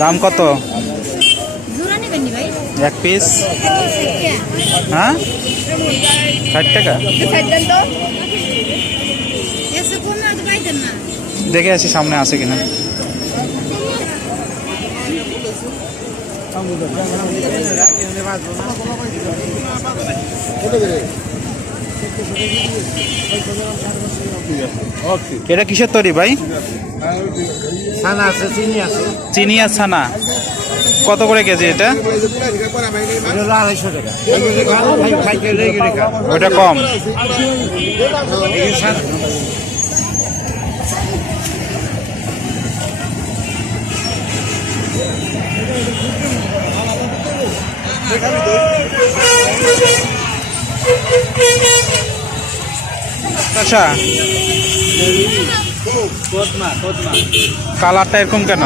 দাম কত? এক পিস? হ্যাঁ, 60 টাকা। দেখে আসি সামনে আছে কিনা। এটা কিসের তৈরি ভাই? ছানা আছে, চিনি আছে। চিনি আর ছানা কত করে কেজি এটা? 250 টাকা। ওটা কম। আচ্ছা, কালারটা এরকম কেন?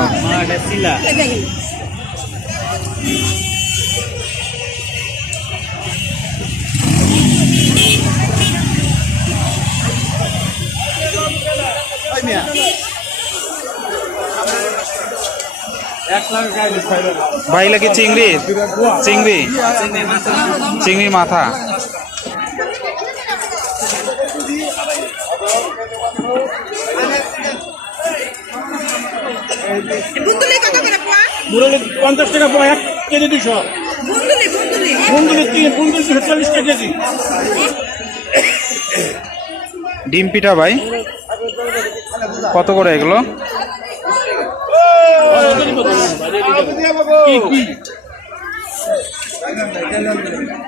ভাই লাগে চিংড়ি, চিংড়ি, চিংড়ির মাথা। বুন্দুলি কত করে পোয়া? 50 টাকা পোয়া, 1 কেজি 200। বুন্দুলি বুন্দুলি বুন্দুলি 40 টাকা কেজি। ডিম পিঠা ভাই কত করে এগুলো?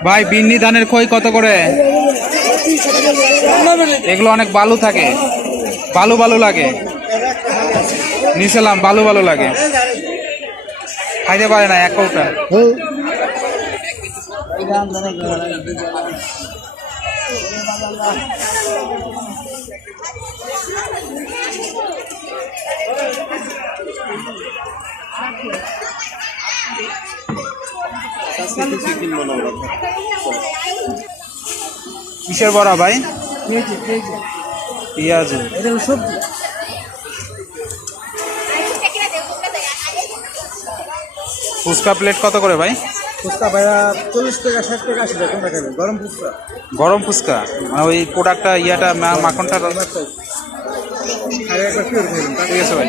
ভাই বিন্নি ধানের খই কত করে? এগুলো অনেক বালু থাকে, বালু বালু লাগে। নিছিলাম, বালু বালু লাগে, খাইতে পারে না এক কৌটা। কিসের বড়া ভাই? পেঁয়াজ। ফুচকা প্লেট কত করে ভাই? ফুচকা ভাইয়া 40 টাকা, 60 টাকা, 80 টাকা। কোনটা খাবেন? গরম ফুচকা। গরম ফুচকা মানে ওই প্রোডাক্টটা ইয়াটা মাখনটা। আরে একটা পিওর খাবেন। ঠিক আছে ভাই।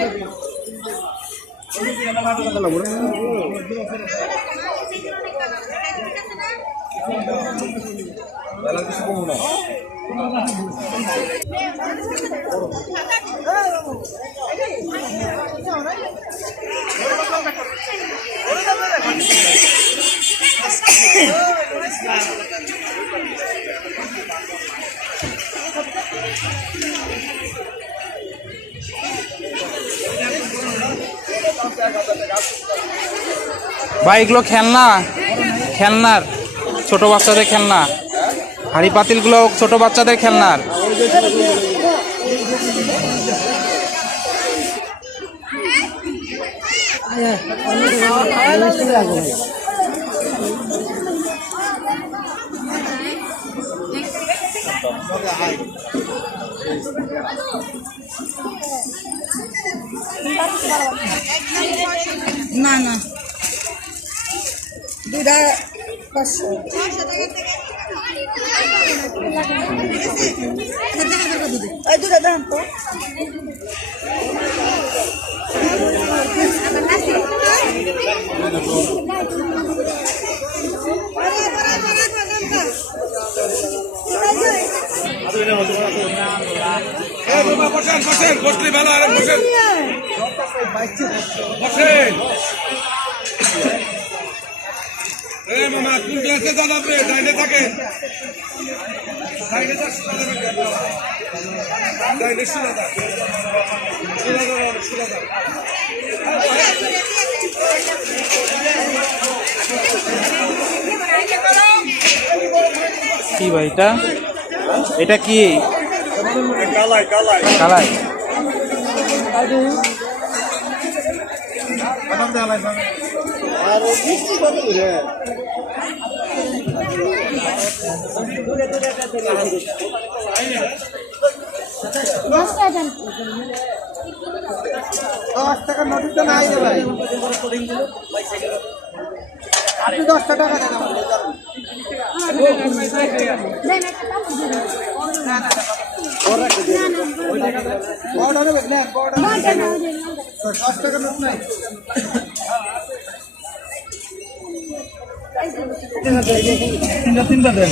ভাই এগুলো খেলনা, খেলনার ছোট বাচ্চাদের খেলনা। হাঁড়ি পাতিলগুলো ছোট বাচ্চাদের খেলনার। না না, 2টা 500। এই 2টা দাম তো। বসলে ভালো, আরে বসেন বসেন। মামা কোন ক্লাসে যান আপনি? সাইডে থাকে, সাইডে সাইডে সুরাদা সুরাদা। কি ভাই এটা? এটা কি? কালাই কালাই কালাই। 10 টাকার নোটিশ তো নাই রে ভাই। আপনি 10 টাকা দেন আমাকে। বড় হবে না, বড় হবে। 10 টাকার নোট নাই। তিনটা দেন।